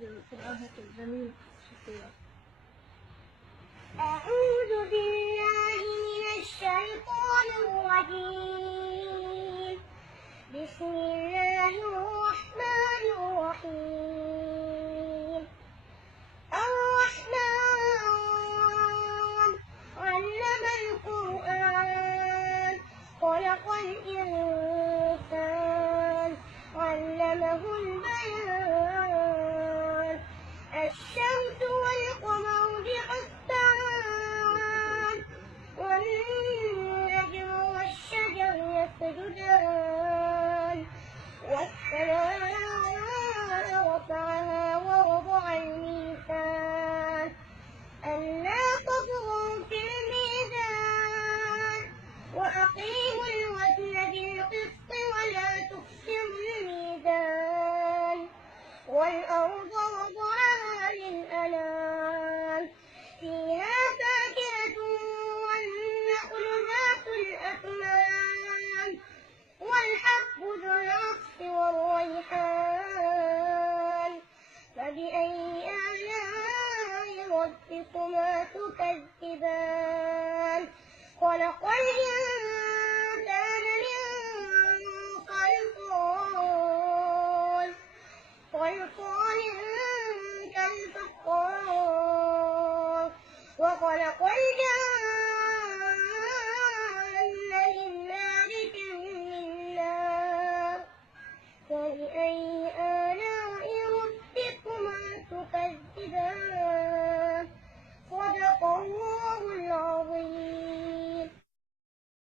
بالقرآن الجميل. أعوذ بالله من الشيطان الرجيم. بسم الله الرحمن الرحيم. الرحمن علم القرآن خلق الإنسان علمه البيان. الشمس والقمر بحسبان والنجم والشجر يسجدان. والسماء رفعها ووضع الميزان ألا تطغوا في الميزان وأقيموا الوزن بالقسط ولا تخسروا الميزان. والأرض وضعها للأنام فيها فاكهة والنخل ذات الأكمام والحب ذو العصف والريحان. فبأي آلاء ربكما تكذبان؟ خلق الإنسان من صلصال كالفخار وخلق